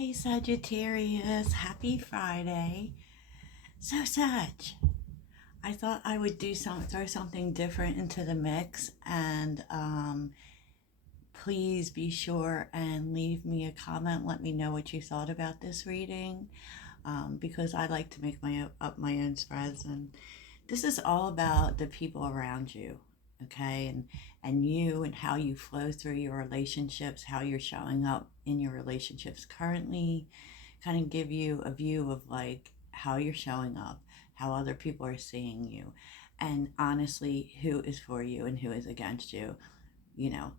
Hey Sagittarius, happy Friday. So Sag, I thought I would throw something different into the mix, and please be sure and leave me a comment. Let me know what you thought about this reading, because I like to make up my own spreads, and this is all about the people around you, okay, and you and how you flow through your relationships, how you're showing up in your relationships currently, kind of give you a view of like how you're showing up, how other people are seeing you, and honestly, who is for you and who is against you.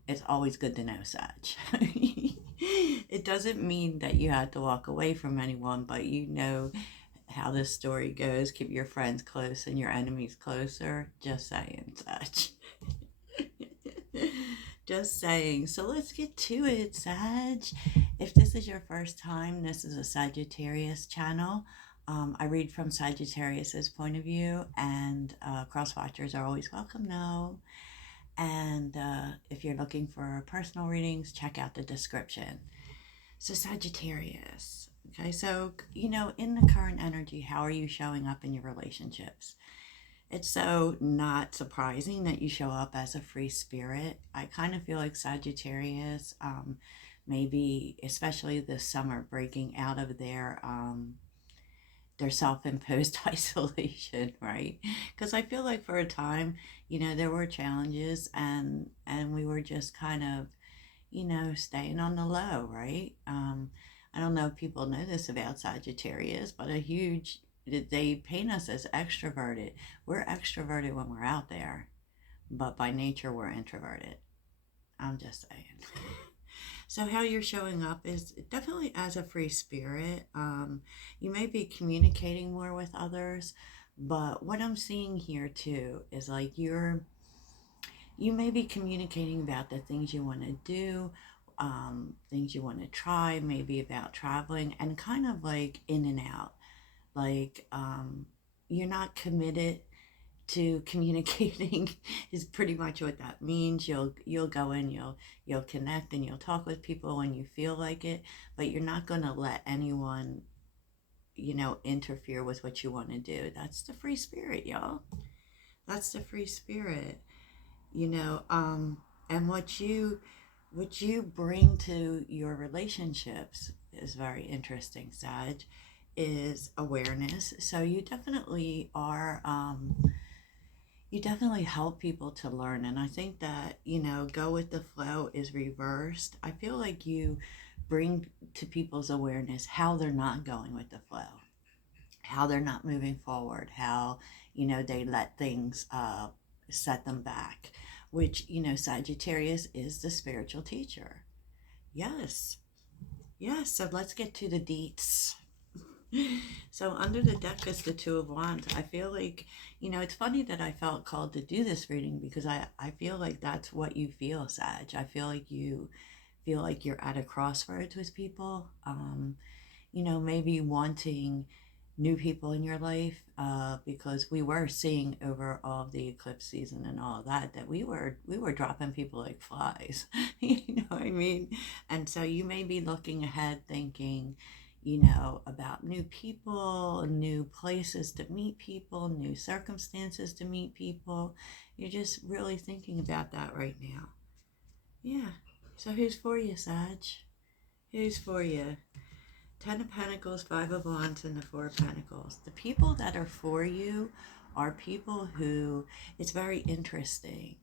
It's always good to know such. It doesn't mean that you have to walk away from anyone, but how this story goes. Keep your friends close and your enemies closer. Just saying such. Just saying. So let's get to it, Sag. If this is your first time, this is a Sagittarius channel. I read from Sagittarius's point of view, and cross watchers are always welcome, though. And if you're looking for personal readings, check out the description. So, Sagittarius. Okay, so, in the current energy, how are you showing up in your relationships? It's so not surprising that you show up as a free spirit. I kind of feel like Sagittarius, maybe especially this summer, breaking out of their self-imposed isolation, right? Because I feel like for a time, there were challenges, and we were just kind of, staying on the low, right? I don't know if people know this about Sagittarius, but they paint us as extroverted. We're extroverted when we're out there, but by nature we're introverted. I'm just saying. So how you're showing up is definitely as a free spirit. You may be communicating more with others, but what I'm seeing here too is like you may be communicating about the things you want to do, things you want to try, maybe about traveling, and kind of like in and out. Like you're not committed to communicating is pretty much what that means. You'll go in, you'll connect, and you'll talk with people when you feel like it, but you're not going to let anyone interfere with what you want to do. That's the free spirit, y'all. That's the free spirit. And what you bring to your relationships is very interesting, Sag, is awareness. So you definitely help people to learn. And I think that, go with the flow is reversed. I feel like you bring to people's awareness how they're not going with the flow, how they're not moving forward, how, they let things set them back, which, Sagittarius is the spiritual teacher. Yes. Yes. So let's get to the deets. So under the deck is the Two of Wands. I feel like, it's funny that I felt called to do this reading because I feel like that's what you feel, Sag. I feel like you feel like you're at a crossroads with people. Maybe wanting new people in your life, because we were seeing over all of the eclipse season and all of that we were dropping people like flies. You know what I mean? And so you may be looking ahead thinking, about new people, new places to meet people, new circumstances to meet people. You're just really thinking about that right now. Yeah. So who's for you, Sag? Who's for you? Ten of Pentacles, Five of Wands, and the Four of Pentacles. The people that are for you are people who, it's very interesting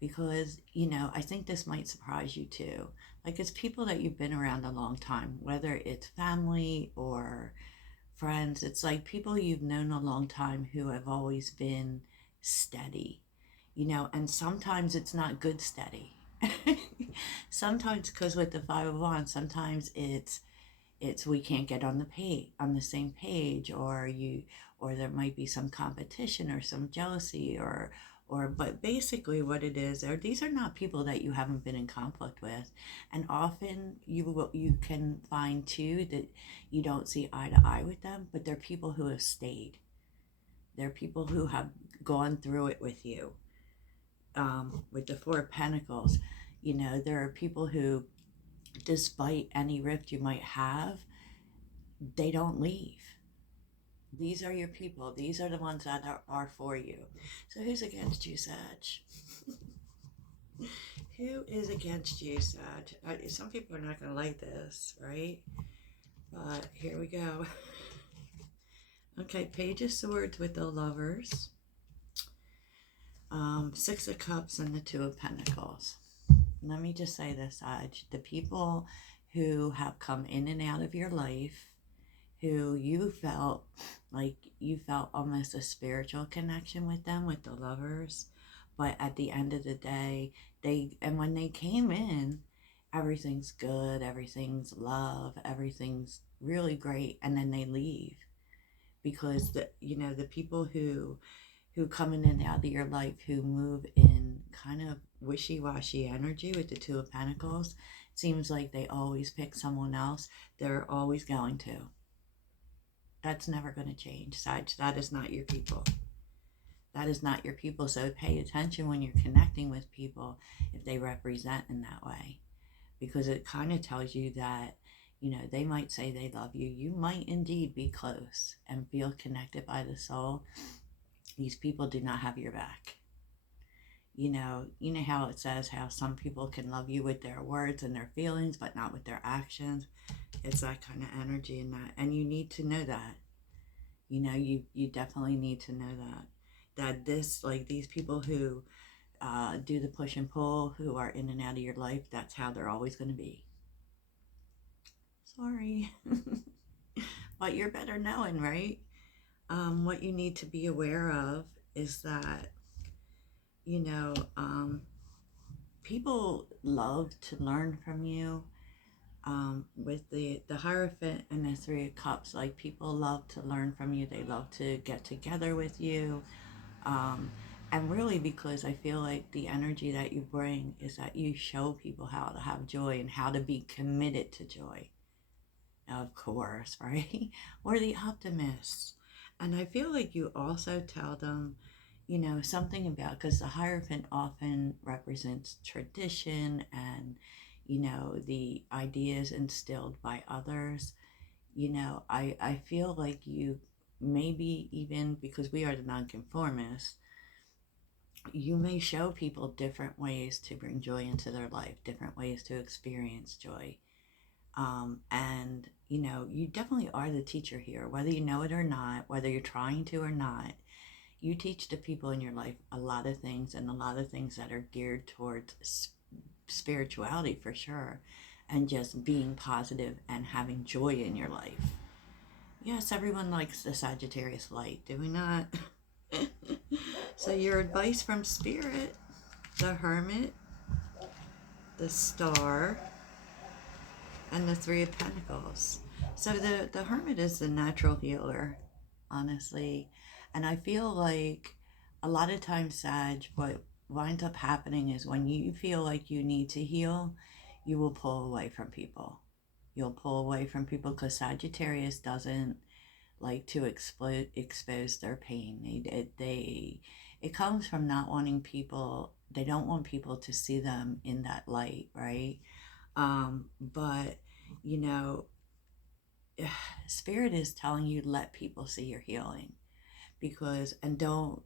because, I think this might surprise you too. Like, it's people that you've been around a long time, whether it's family or friends. It's like people you've known a long time who have always been steady, and sometimes it's not good steady. Sometimes, because with the Five of Wands, sometimes it's we can't get on the same page, or there might be some competition or some jealousy, but basically what it is, these are not people that you haven't been in conflict with, and often you can find too that you don't see eye to eye with them, but they're people who have stayed. They're people who have gone through it with you. With the Four of Pentacles, there are people who despite any rift you might have, they don't leave. These are your people. These are the ones that are for you. So who's against you, Sag? Who is against you, Sag? Some people are not going to like this, right? But here we go. Okay, Page of Swords with the Lovers. Six of Cups and the Two of Pentacles. Let me just say this, Sag. The people who have come in and out of your life, who you felt like you felt almost a spiritual connection with them, with the Lovers, but at the end of the day, when they came in, everything's good, everything's love, everything's really great, and then they leave because the people who come in and out of your life, who move in kind of wishy-washy energy with the Two of Pentacles, seems like they always pick someone else. They're always going to. That's never going to change, Sag. That is not your people. That is not your people. So pay attention when you're connecting with people if they represent in that way, because it kind of tells you that, they might say they love you. You might indeed be close and feel connected by the soul. These people do not have your back. You know how it says how some people can love you with their words and their feelings, but not with their actions. It's that kind of energy in that. And you need to know that. You definitely need to know that these people who do the push and pull, who are in and out of your life, that's how they're always going to be. Sorry. But you're better knowing, right? What you need to be aware of is that, people love to learn from you. With the Hierophant and the Three of Cups, like, people love to learn from you. They love to get together with you. And really, because I feel like the energy that you bring is that you show people how to have joy and how to be committed to joy. Of course, right? We're the optimists. And I feel like you also tell them, something about, because the Hierophant often represents tradition and, the ideas instilled by others. I feel like you, maybe even because we are the nonconformists, you may show people different ways to bring joy into their life, different ways to experience joy. And you definitely are the teacher here, whether you know it or not, whether you're trying to or not. You teach the people in your life a lot of things, and a lot of things that are geared towards spirituality for sure, and just being positive and having joy in your life. Yes, everyone likes the Sagittarius light, do we not? So your advice from Spirit: the Hermit, the Star, and the Three of Pentacles. So the Hermit is the natural healer, honestly. And I feel like a lot of times, Sag, what winds up happening is when you feel like you need to heal, you will pull away from people. You'll pull away from people because Sagittarius doesn't like to expose their pain. It comes from not wanting people, they don't want people to see them in that light, right? But you know, Spirit is telling you, let people see your healing, because, and don't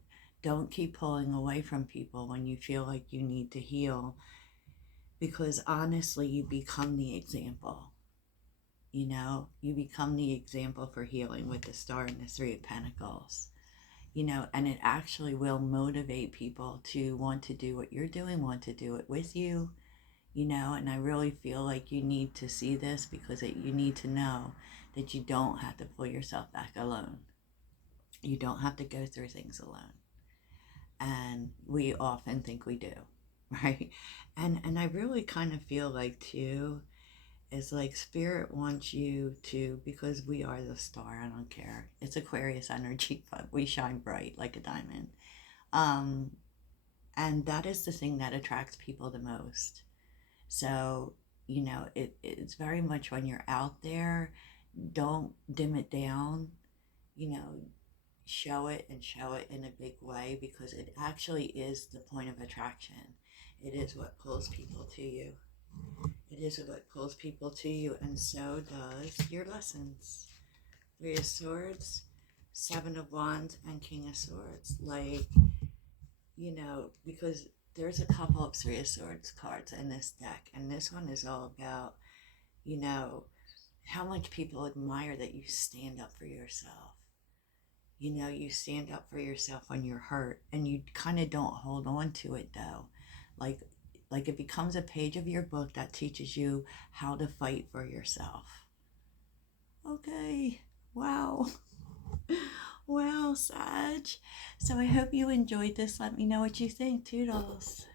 keep pulling away from people when you feel like you need to heal, because honestly, you become the example. You become the example for healing with the Star and the Three of Pentacles. And it actually will motivate people to want to do what you're doing, want to do it with you. And I really feel like you need to see this, because you need to know that you don't have to pull yourself back alone. You don't have to go through things alone. And we often think we do, right? And I really kind of feel like, too, is like Spirit wants you to, because we are the star, I don't care. It's Aquarius energy, but we shine bright like a diamond. And that is the thing that attracts people the most. So, it's very much when you're out there, don't dim it down, you know, show it and show it in a big way, because it actually is the point of attraction. It is what pulls people to you. It is what pulls people to you, and so does your lessons. Three of Swords, Seven of Wands, and King of Swords. Like, because there's a couple of Three of Swords cards in this deck, and this one is all about, you know, how much people admire that you stand up for yourself. You stand up for yourself when you're hurt, and you kind of don't hold on to it though. Like, like it becomes a page of your book that teaches you how to fight for yourself. Okay. Wow. Wow, Sag. So I hope you enjoyed this. Let me know what you think. Toodles.